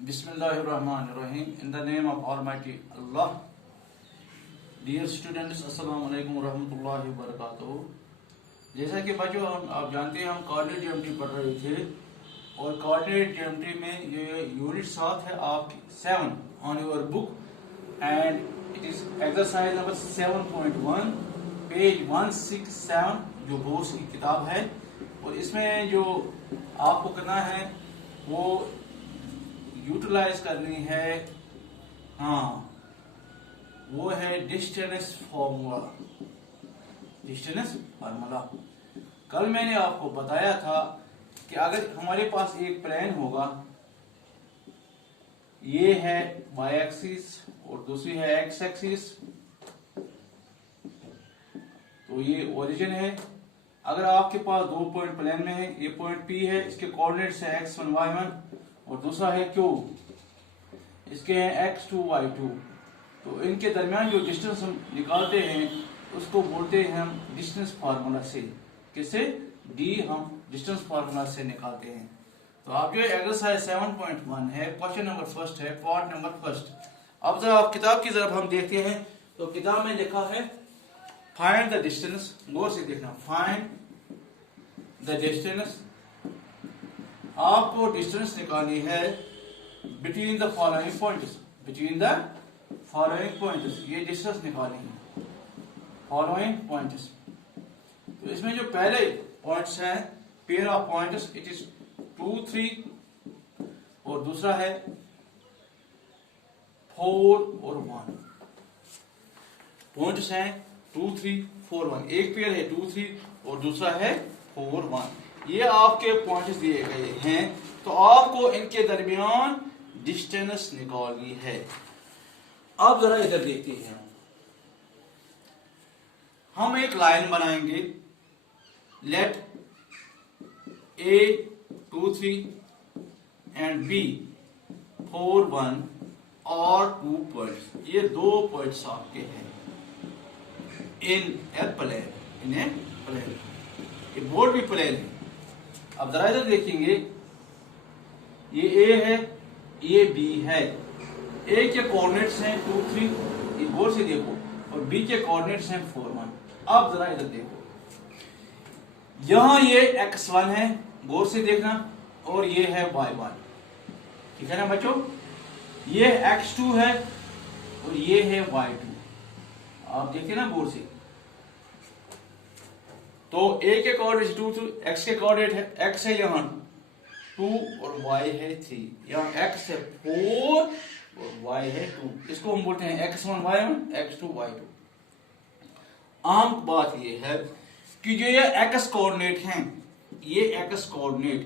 Bismillahirrahmanirrahim. In the name of Almighty Allah. Dear students, Assalamu alaikum warahmatullahi wabarakatuh. जैसा कि बच्चों आप जानते हैं हम कोऑर्डिनेट ज्योमेट्री पढ़ रहे थे और कोऑर्डिनेट ज्योमेट्री में ये यूनिट 7 है आपकी 7 on your book and it is exercise number 7.1 page 167 जो बोर्ड्स की किताब है। और इसमें जो आपको करना है वो यूटिलाइज करनी है, वो है डिस्टेंस फॉर्मूला। डिस्टेंस फार्मूला कल मैंने आपको बताया था कि अगर हमारे पास एक प्लेन होगा, ये है वाई एक्सिस और दूसरी है एक्स एक्सिस, तो ये ओरिजिन है। अगर आपके पास दो पॉइंट प्लेन में है, ये पॉइंट पी है, इसके कोऑर्डिनेट्स है x1 y1 और दूसरा है क्यू, इसके हैं x2 y2। तो इनके दरमियान जो डिस्टेंस हम निकालते हैं उसको बोलते हैं हम डिस्टेंस फार्मूला से। किससे? डी हम डिस्टेंस फार्मूला से निकालते हैं। तो आप जो एक्सरसाइज 7.1 है, क्वेश्चन नंबर फर्स्ट है, पार्ट नंबर फर्स्ट। अब जरा आप किताब की तरफ हम देखते हैं तो किताब में लिखा है फाइंड द डिस्टेंस। गौर से देखना, फाइंड द डिस्टेंस। आपको डिस्टेंस निकालनी है between the following points. Between the following points ये डिस्टेंस निकालनी है, फॉलोइंग पॉइंट्स। तो इसमें जो पहले पॉइंट्स हैं, pair of points, it is 2 3 और दूसरा है 4 और 1। पॉइंट्स हैं 2 3 4 1। एक पेयर है 2 3 और दूसरा है 4 1। ये आपके पॉइंट्स दिए गए हैं, तो आपको इनके दरमियान डिस्टेंस निकालनी है। अब जरा इधर देखते हैं, हम एक लाइन बनाएंगे। लेट A 2 3 एंड B 4 1 और 2 पॉइंट्स। ये दो पॉइंट्स आपके हैं इन ए प्लेन, इन ए प्लेन। ये बोर्ड भी प्लेन है। अब जरा इधर देखेंगे, ये A है, ये B है। A के कोऑर्डिनेट्स हैं 2 3, ये गौर से देखो, और B के कोऑर्डिनेट्स हैं 4 1। अब जरा इधर देखो, यहां ये x1 है, गौर से देखना, और ये है y1। ठीक है ना बच्चों? ये x2 है और ये है y2। आप देखिए ना गौर से। तो a के कोऑर्डिनेट 2 2, x के कोऑर्डिनेट है, x है यहां 2 और y है 3। यहां x है 4 और y है 2। इसको हम बोलते हैं x1 y1, x2 y2। आम बात ये है कि जो ये x कोऑर्डिनेट हैं, ये x कोऑर्डिनेट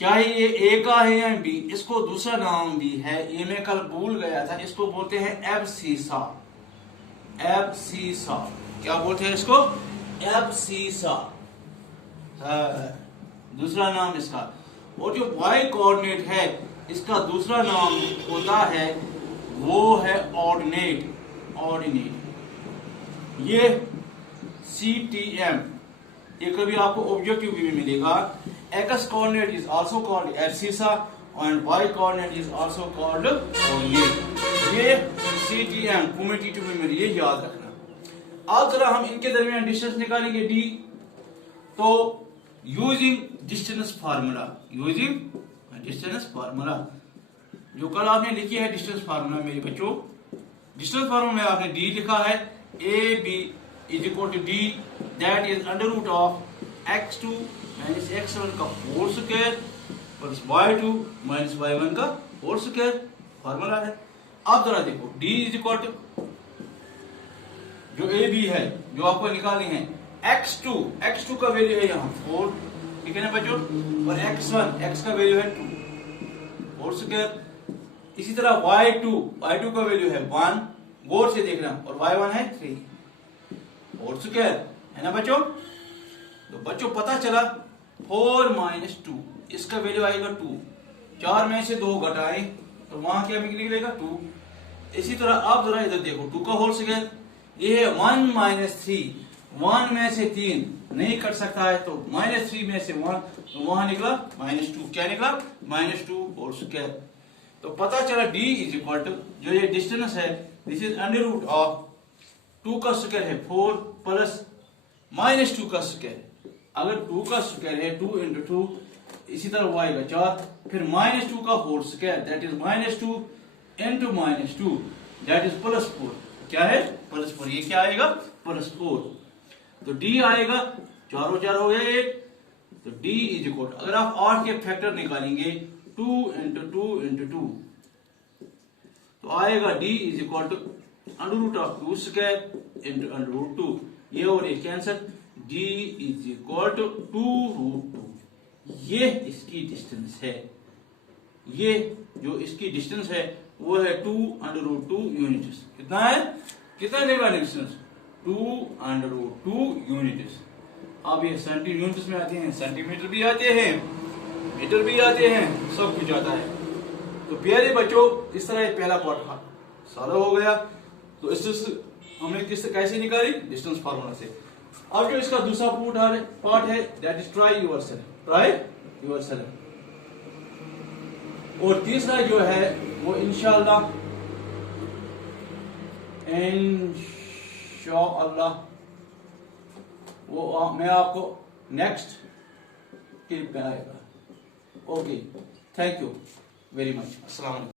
चाहे ये a का है या b, इसको दूसरा नाम भी है, ये मैं कल भूल गया था, इसको बोलते हैं एब्सीसा। एब्सीसा क्या बोलते हैं इसको? एब्सीसा, दूसरा नाम इसका। और जो y कोऑर्डिनेट है, इसका दूसरा नाम होता है, वो है ऑर्डिनेट। ऑर्डिनेट ये CTM, ये कभी आपको ऑब्जेक्टिव भी मिलेगा। x coordinate is also called abscissa and y coordinate is also called ordinate. ये CTM कम्यूटेटिव मेमोरी, ये याद रखना। अब जरा हम इनके दरमियान डिस्टेंस निकालेंगे d। तो using distance formula, using distance formula जो कल आपने लिखी है डिस्टेंस फार्मूला मेरे बच्चों। डिस्टेंस फार्मूला में आपने d लिखा है, AB is equal to D, that is under root of x2 minus x1 का whole square plus y2 minus y1 का होल स्क्वायर। फार्मूला है। अब जरा देखो, d इज इक्वल टू जो AB है, जो आपको निकालनी है, x2 का वैल्यू है यहाँ 4, ठीक है ना बच्चों, और x1 x का वैल्यू है 2 होल स्क्वायर। इसी तरह y2 का वैल्यू है 1, गौर से देखना, और y1 है 3 होल स्क्वायर, है ना बच्चों? तो बच्चों पता चला 4 माइनस 2, इसका वैल्यू आएगा 2। 4 में से 2 घटाएं तो वहां क्या निकलेगा 2। इसी तरह आप जरा इधर देखो, 2 का होल स्क्वायर, ये है 1 माइनस 3। 1 में से 3 नहीं कट सकता है, तो माइनस 3 में से 1, तो वहां निकला -2। क्या निकला? -2 होल स्क्वायर। तो पता चला d इज इक्वल टू, जो ये डिस्टेंस है, this is under root of 2 का स्क्वायर है 4 प्लस माइनस 2 का स्क्वायर। अगर 2 का स्क्वायर है 2 इंटू 2, इसी तरह y का 4, फिर माइनस 2 का whole square, that is minus 2 into minus 2, that is plus 4। क्या है? प्लस 4। ये क्या आएगा? प्लस 4। तो d आएगा, चारों चार हो गया 8, तो d इज इक्वल, अगर आप 8 के फैक्टर निकालेंगे 2 इंटू 2 इंटू 2, तो आएगा d is equal to under root of 2 square into under root 2, ये और ये cancel, d is equal to 2 root 2। ये इसकी डिस्टेंस है, ये जो इसकी डिस्टेंस है वो है 2 अंडर रूट 2 यूनिट्स। कितना है? कितना लेगा डिस्टेंस? 2 under root 2 units. अब ये यूनिट्स में आते हैं, सेंटीमीटर भी आते हैं, मीटर भी आते हैं, सब कुछ आता है। तो प्यारे बच्चों, इस तरह ये पहला पार्ट सॉल्व हो गया। तो इससे हमने कैसे निकाली? डिस्टेंस फार्मूला से। अब जो इसका दूसरा पार्ट है, दैट इज ट्राई योरसेल्फ। और तीसरा जो है वो इंशाअल्लाह वो मैं आपको नेक्स्ट क्लिप में आएगा। Okay, thank you very much. अस्सलाम वालेकुम।